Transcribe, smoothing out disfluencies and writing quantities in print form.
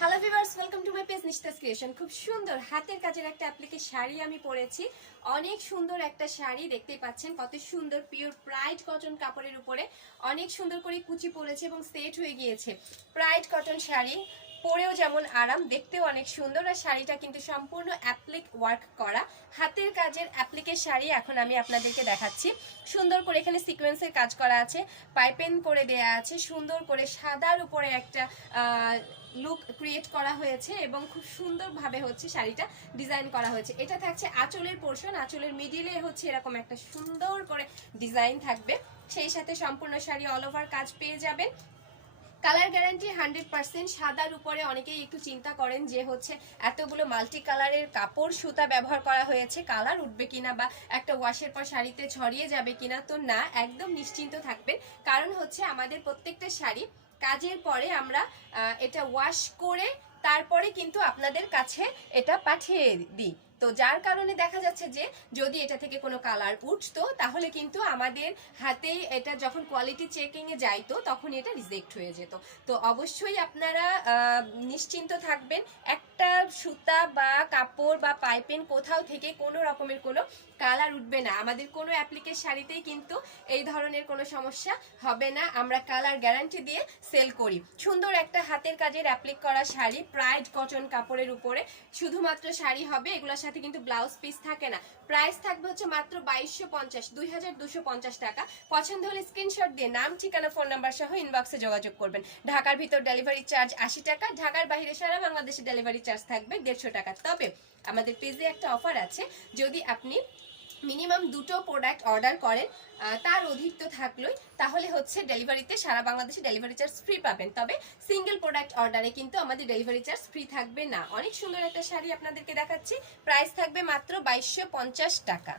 Hello viewers, welcome to my page Nishta's creation. খুব সুন্দর হাতের কাজের একটা অ্যাপ্লিকে শাড়ি আমি পরেছি। অনেক সুন্দর একটা শাড়ি দেখতেই পাচ্ছেন, কত সুন্দর পিওর প্রাইড কটন কাপড়ের উপরে অনেক সুন্দর করে কুচি পড়েছে এবং সেট হয়ে গিয়েছে। প্রাইড কটন শাড়ি পরেও যেমন আরাম, দেখতেও অনেক সুন্দর। আর শাড়িটা কিন্তু সম্পূর্ণ অ্যাপ্লিক ওয়ার্ক করা হাতের কাজের অ্যাপ্লিকের শাড়ি এখন আমি আপনাদেরকে দেখাচ্ছি। সুন্দর করে এখানে সিকোয়েন্সের কাজ করা আছে, পাইপেন করে দেয়া আছে, সুন্দর করে সাদার উপরে একটা লুক ক্রিয়েট করা হয়েছে এবং খুব সুন্দরভাবে হচ্ছে শাড়িটা ডিজাইন করা হয়েছে। এটা থাকছে আঁচলের পোর্শন, আঁচলের মিডিলে হচ্ছে এরকম একটা সুন্দর করে ডিজাইন থাকবে। সেই সাথে সম্পূর্ণ শাড়ি অল ওভার কাজ পেয়ে যাবেন। Colour guarantee 100%। সাদার উপরে অনেকেই একটু চিন্তা করেন যে হচ্ছে এতগুলো মাল্টি কালারের কাপড় সুতা ব্যবহার করা হয়েছে, কালার উঠবে কিনা বা একটা ওয়াশের পর শাড়িতে ছড়িয়ে যাবে কিনা। তো না, একদম নিশ্চিন্ত থাকবেন, কারণ হচ্ছে আমাদের প্রত্যেকটা শাড়ি কাজের পরে আমরা এটা ওয়াশ করে তারপরে কিন্তু আপনাদের কাছে এটা পাঠিয়ে দিই। তো যার কারণে দেখা যাচ্ছে যে যদি এটা থেকে কোনো কালার উঠতো তাহলে কিন্তু আমাদের হাতেই এটা যখন কোয়ালিটি চেকিংয়ে যাইতো তখন এটা রিজেক্ট হয়ে যেত। তো অবশ্যই আপনারা নিশ্চিন্ত থাকবেন, একটা সুতা বা কাপড় বা পাইপেন কোথাও থেকে কোনো রকমের কোনো কালার উঠবে না। আমাদের কোনো অ্যাপ্লিকের শাড়িতেই কিন্তু এই ধরনের কোনো সমস্যা হবে না। আমরা কালার গ্যারান্টি দিয়ে সেল করি। সুন্দর একটা হাতের কাজের অ্যাপ্লিক করা শাড়ি প্রাইড কটন কাপড়ের উপরে, শুধুমাত্র শাড়ি হবে, এগুলোর সাথে কিন্তু ব্লাউজ পিস থাকে না। প্রাইস থাকবে হচ্ছে মাত্র 2250, 2250 টাকা। পছন্দ হলে স্ক্রিনশট দিয়ে নাম, ঠিকানা, ফোন নাম্বার সহ ইনবক্সে যোগাযোগ করবেন। ঢাকার ভিতর ডেলিভারি চার্জ 80 টাকা, ঢাকার বাইরে সারা বাংলাদেশে ডেলিভারি চার্জ থাকবে 150 টাকা। তবে আমাদের পেজে একটা অফার আছে, যদি আপনি মিনিমাম 2টো প্রোডাক্ট অর্ডার করেন, তার অধিক তো থাকলোই, তাহলে হচ্ছে ডেলিভারিতে সারা বাংলাদেশে ডেলিভারি চার্জ ফ্রি পাবেন। তবে সিঙ্গেল প্রোডাক্ট অর্ডারে কিন্তু আমাদের ডেলিভারি চার্জ ফ্রি থাকবে না। অনেক সুন্দর একটা শাড়ি আপনাদেরকে দেখাচ্ছি, প্রাইস থাকবে মাত্র 2250 টাকা।